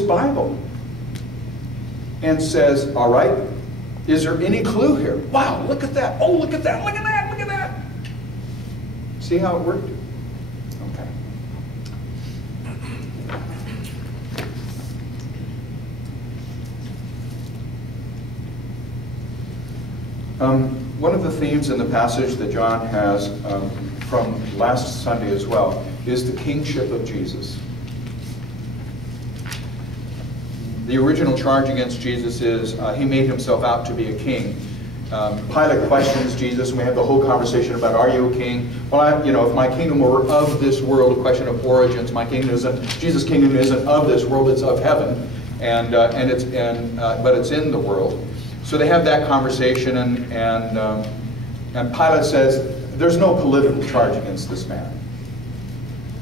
Bible and says, all right, is there any clue here? Wow, look at that. Oh, look at that, look at that, look at that. See how it worked? Okay. One of the themes in the passage that John has from last Sunday as well is the kingship of Jesus. The original charge against Jesus is he made himself out to be a king. Pilate questions Jesus, and we have the whole conversation about, are you a king? Well, if my kingdom were of this world, a question of origins, my kingdom isn't, Jesus' kingdom isn't of this world, it's of heaven, but it's in the world. So they have that conversation, and Pilate says, there's no political charge against this man.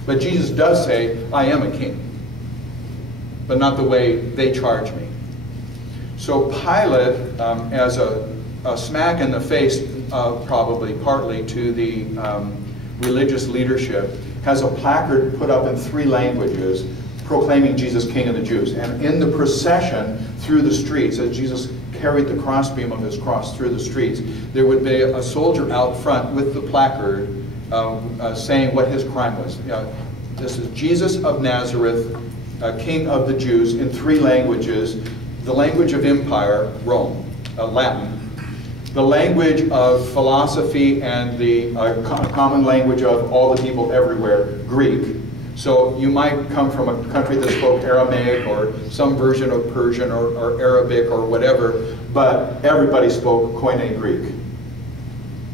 But Jesus does say, I am a king, but not the way they charge me. So Pilate, as a smack in the face, probably partly to the religious leadership, has a placard put up in 3 languages proclaiming Jesus King of the Jews. And in the procession through the streets, as Jesus carried the crossbeam of his cross through the streets, there would be a soldier out front with the placard saying what his crime was. This is Jesus of Nazareth, King of the Jews, in 3 languages. The language of empire, Rome, Latin. The language of philosophy and the common language of all the people everywhere, Greek. So you might come from a country that spoke Aramaic or some version of Persian or Arabic or whatever, but everybody spoke Koine Greek.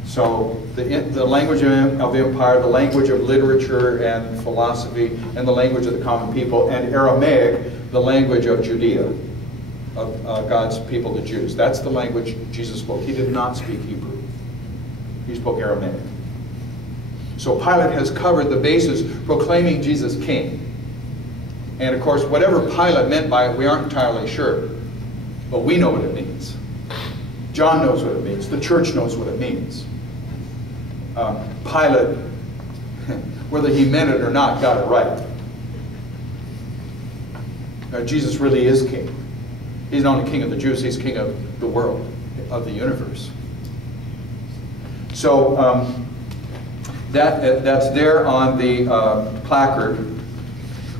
So the language of empire, the language of literature and philosophy, and the language of the common people, and Aramaic, the language of Judea, of God's people, the Jews. That's the language Jesus spoke. He did not speak Hebrew. He spoke Aramaic. So Pilate has covered the bases proclaiming Jesus king. And of course, whatever Pilate meant by it, we aren't entirely sure. But we know what it means. John knows what it means. The church knows what it means. Pilate, whether he meant it or not, got it right. Jesus really is king. He's not only king of the Jews, he's king of the world, of the universe. So that's there on the placard.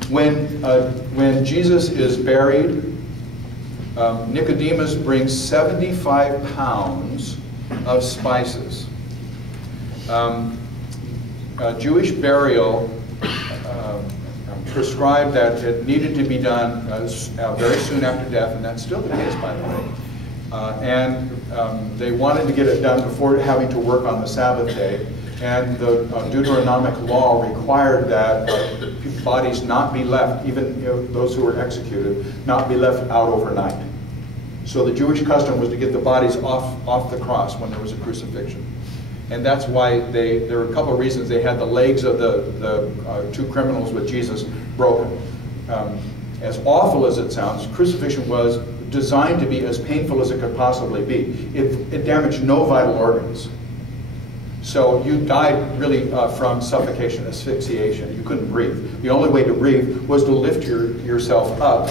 When Jesus is buried, Nicodemus brings 75 pounds of spices. Jewish burial prescribed that it needed to be done very soon after death, and that's still the case, by the way. They wanted to get it done before having to work on the Sabbath day, and the Deuteronomic law required that bodies not be left, even those who were executed, not be left out overnight. So the Jewish custom was to get the bodies off the cross when there was a crucifixion. And that's why there were a couple of reasons. They had the legs of the 2 criminals with Jesus broken. As awful as it sounds, crucifixion was designed to be as painful as it could possibly be. It damaged no vital organs. So you died really from suffocation, asphyxiation. You couldn't breathe. The only way to breathe was to lift yourself up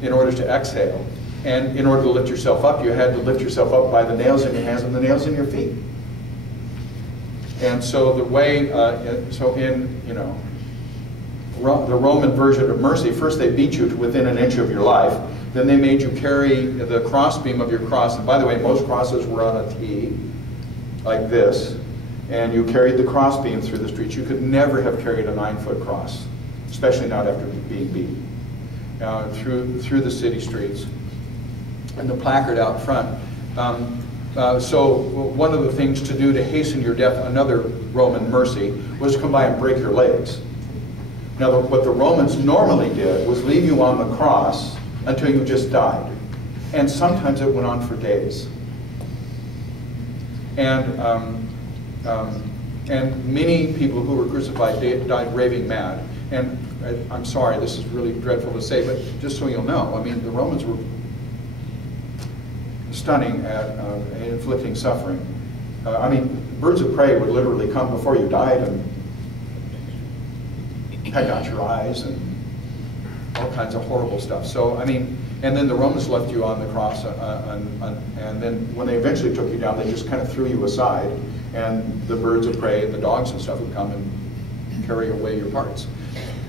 in order to exhale. And in order to lift yourself up, you had to lift yourself up by the nails in your hands and the nails in your feet. And so the way, the Roman version of mercy, first they beat you to within an inch of your life. Then they made you carry the crossbeam of your cross. And by the way, most crosses were on a T, like this. And you carried the crossbeam through the streets. You could never have carried a 9-foot cross, especially not after being beaten, through the city streets. And the placard out front. So one of the things to do to hasten your death, another Roman mercy, was to come by and break your legs. Now, what the Romans normally did was leave you on the cross until you just died. And sometimes it went on for days. And many people who were crucified died raving mad. And I'm sorry, this is really dreadful to say, but just so you'll know, I mean, the Romans were stunning at inflicting suffering. I mean, birds of prey would literally come before you died and peck out your eyes and all kinds of horrible stuff. So, I mean, and then the Romans left you on the cross, and then when they eventually took you down, they just kind of threw you aside, and the birds of prey and the dogs and stuff would come and carry away your parts.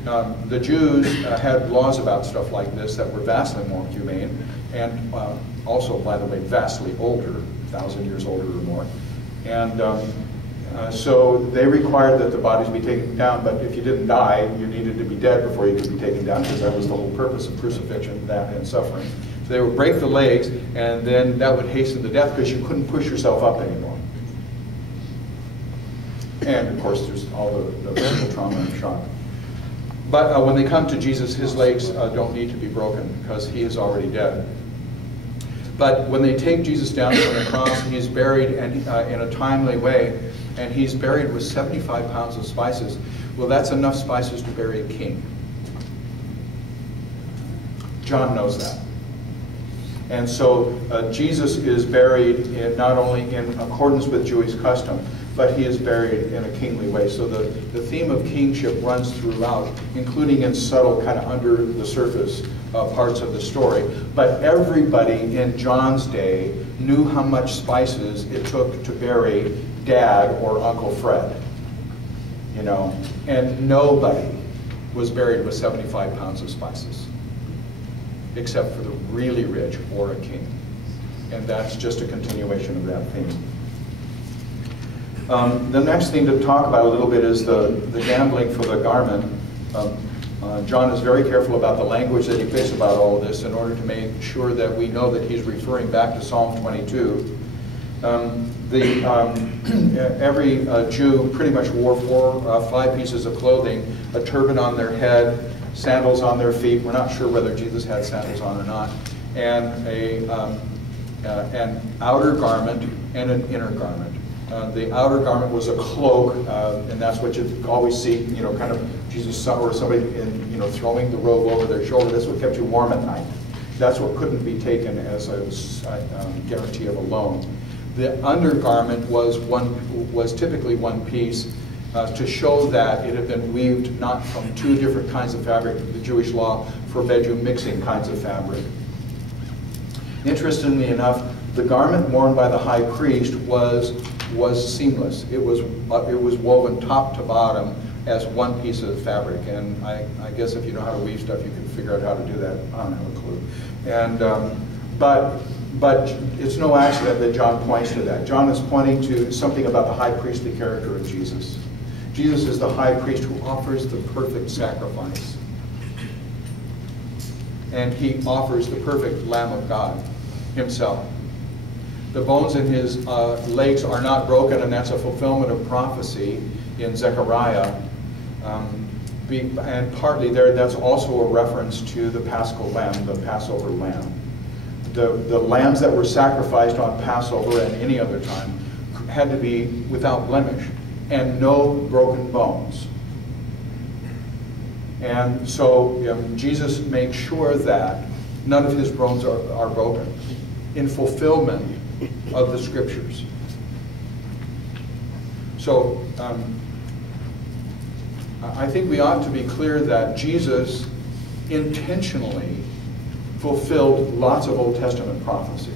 The Jews had laws about stuff like this that were vastly more humane, and also, by the way, vastly older, 1,000 years older or more. And so they required that the bodies be taken down, but if you didn't die, you needed to be dead before you could be taken down, because that was the whole purpose of crucifixion, that and suffering. So they would break the legs, and then that would hasten the death because you couldn't push yourself up anymore. And of course, there's all the mental trauma and shock. But when they come to Jesus, his legs don't need to be broken because he is already dead. But when they take Jesus down from the cross, and he's buried and, in a timely way, and he's buried with 75 pounds of spices, well, that's enough spices to bury a king. John knows that. And so Jesus is buried in, not only in accordance with Jewish custom, but he is buried in a kingly way. So the theme of kingship runs throughout, including in subtle, kind of under the surface parts of the story. But everybody in John's day knew how much spices it took to bury Dad or Uncle Fred, you know, and nobody was buried with 75 pounds of spices, except for the really rich or a king. And that's just a continuation of that theme. The next thing to talk about a little bit is the gambling for the garment. John is very careful about the language that he picks about all of this in order to make sure that we know that he's referring back to Psalm 22. Every Jew pretty much wore 4 or 5 pieces of clothing, a turban on their head, sandals on their feet. We're not sure whether Jesus had sandals on or not, and an outer garment and an inner garment. The outer garment was a cloak, and that's what you always see, you know, kind of Jesus or somebody, you know, throwing the robe over their shoulder. That's what kept you warm at night. That's what couldn't be taken as a guarantee of a loan. The undergarment was typically one piece to show that it had been weaved not from 2 different kinds of fabric. The Jewish law forbade you mixing kinds of fabric. Interestingly enough, the garment worn by the high priest was seamless. It was woven top to bottom as one piece of fabric. And I guess if you know how to weave stuff, you can figure out how to do that. I don't have a clue. And but it's no accident that John points to that. John is pointing to something about the high priestly character of Jesus. Jesus is the high priest who offers the perfect sacrifice. And he offers the perfect Lamb of God himself. The bones in his legs are not broken, and that's a fulfillment of prophecy in Zechariah. And partly there, that's also a reference to the Paschal Lamb, the Passover Lamb. The lambs that were sacrificed on Passover and any other time had to be without blemish and no broken bones. And so Jesus makes sure that none of his bones are broken in fulfillment of the scriptures. So I think we ought to be clear that Jesus intentionally fulfilled lots of Old Testament prophecy,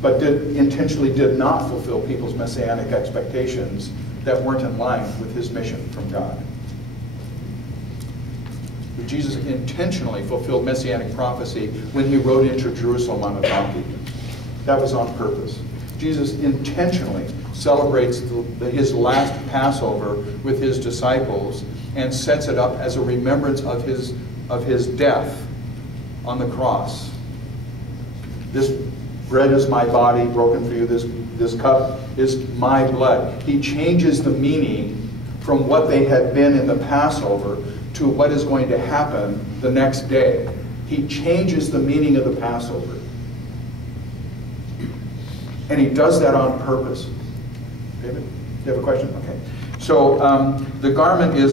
but intentionally did not fulfill people's messianic expectations that weren't in line with his mission from God. But Jesus intentionally fulfilled messianic prophecy when he rode into Jerusalem on a donkey. That was on purpose. Jesus intentionally celebrates his last Passover with his disciples and sets it up as a remembrance of his death on the cross. This bread is my body broken for you. This cup is my blood. He changes the meaning from what they had been in the Passover to what is going to happen the next day. He changes the meaning of the Passover. And he does that on purpose. David, you have a question? Okay. So the garment is